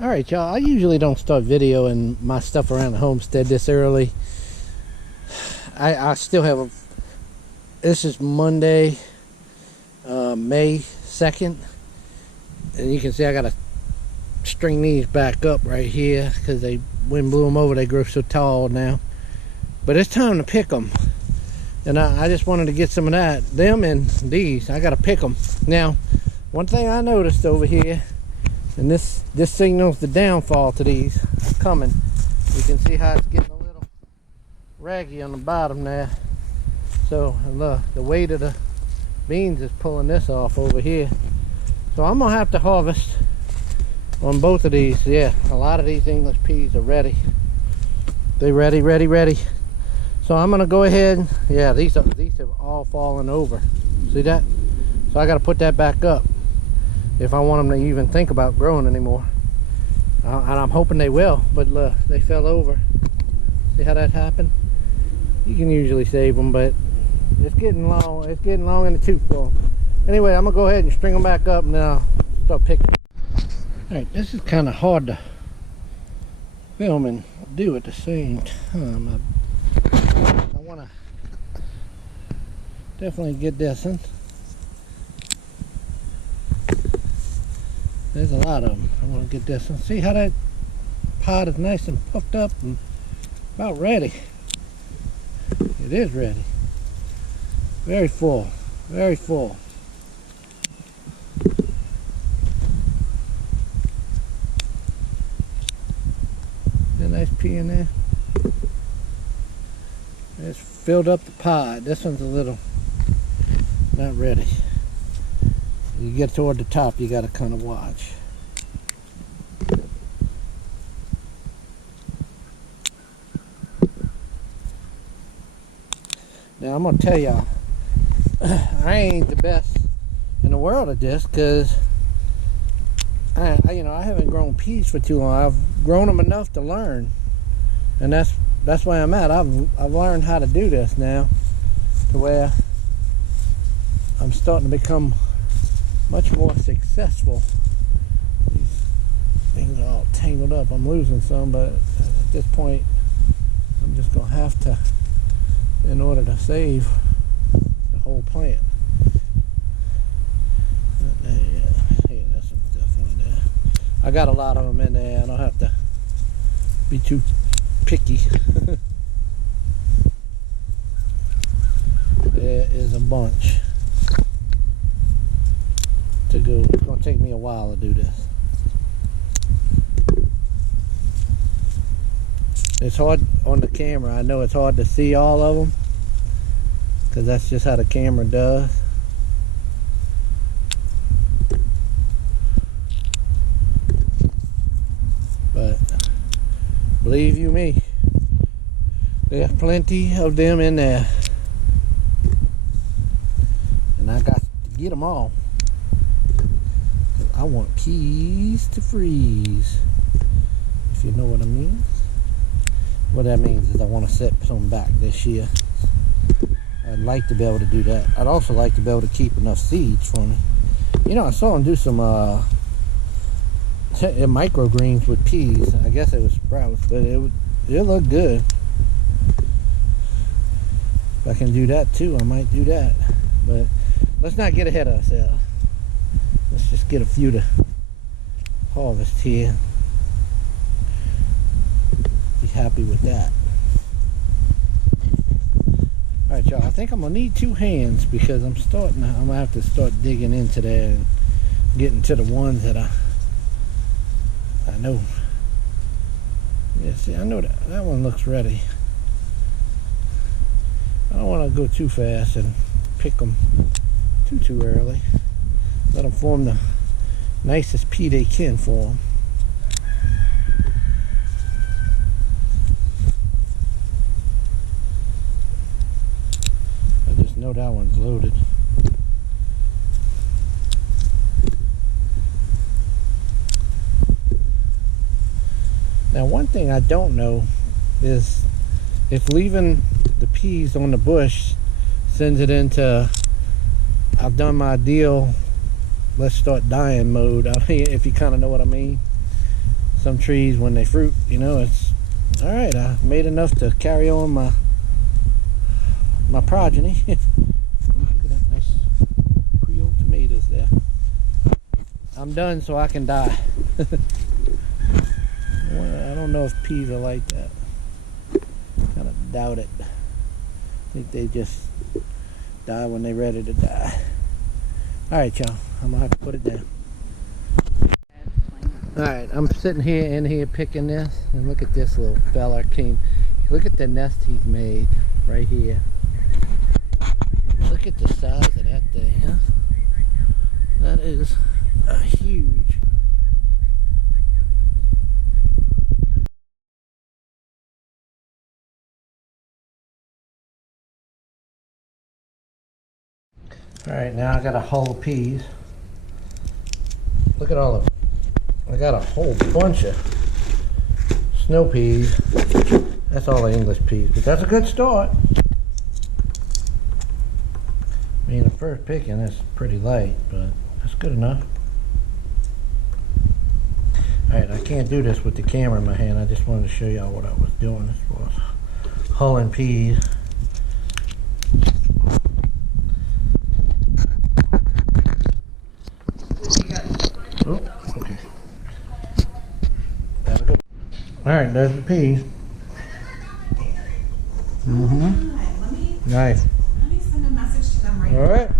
Alright, y'all, I usually don't start videoing my stuff around the homestead this early. I still have a... This is Monday, May 2nd. And you can see I gotta string these back up right here because they wind blew them over. They grow so tall now. But it's time to pick them. And I just wanted to get some of that. Them and these, I gotta pick them. Now, one thing I noticed over here, and this signals the downfall to these coming. You can see how it's getting a little raggy on the bottom there. So look, the weight of the beans is pulling this off over here. So I'm gonna have to harvest on both of these. Yeah, a lot of these English peas are ready. They ready. So I'm gonna go ahead. Yeah, these have all fallen over. See that? So I gotta put that back up if I want them to even think about growing anymore. And I'm hoping they will, but look, they fell over. See how that happened? You can usually save them, but it's getting long. It's getting long in the tooth for them. Anyway, I'm gonna go ahead and string them back up and then I'll start picking. Alright, this is kind of hard to film and do at the same time. I want to definitely get this in. There's a lot of them. I want to get this one. See how that pot is nice and puffed up and about ready. It is ready. Very full. Very full. A nice pea in there. It's filled up the pod. This one's a little not ready. You get toward the top, you got to kind of watch. Now I'm gonna tell y'all, I ain't the best in the world at this because I haven't grown peas for too long. I've grown them enough to learn, and that's where I'm at. I've learned how to do this now, to where I'm starting to become much more successful. These things are all tangled up. I'm losing some, but at this point I'm just gonna have to, in order to save the whole plant. Yeah, that's definitely there. I got a lot of them in there. I don't have to be too picky. There is a bunch to go. It's going to take me a while to do this. It's hard on the camera. I know it's hard to see all of them because that's just how the camera does. But believe you me, there's plenty of them in there, and I got to get them all. I want peas to freeze, if you know what I mean. What that means is I want to set some back this year. I'd like to be able to do that. I'd also like to be able to keep enough seeds for me. You know, I saw them do some microgreens with peas. I guess it was sprouts, but it looked good. If I can do that too, I might do that. But let's not get ahead of ourselves. Let's just get a few to harvest here. Be happy with that. Alright, y'all, I think I'm gonna need 2 hands because I'm gonna have to start digging into there and getting to the ones that I know. Yeah, see, I know that one looks ready. I don't want to go too fast and pick them too early. Let them form the nicest pea they can for them. I just know that one's loaded. Now, one thing I don't know is if leaving the peas on the bush sends it into, I've done my deal, let's start dying mode. I mean, if you kind of know what I mean. some trees when they fruit, you know, it's all right. I made enough to carry on my progeny. Look at that nice Creole tomatoes there. I'm done, so I can die. Well, I don't know if peas are like that. Kind of doubt it. I think they just die when they're ready to die. All right, y'all. I'm gonna have to put it down. All right, I'm sitting here in here picking this, and look at this little fella came. Look at the nest he's made right here. Look at the size of that thing, huh? That is huge. All right, now I got a hull of peas. Look at all the, I got a whole bunch of snow peas. That's all the English peas, but that's a good start. I mean, the first picking is pretty light, but that's good enough. Alright, I can't do this with the camera in my hand. I just wanted to show y'all what I was doing. This was hulling peas. Oh, okay. Gotta go. Alright, there's the peas. Mm-hmm. Nice. Let me send a message to them right now. Alright.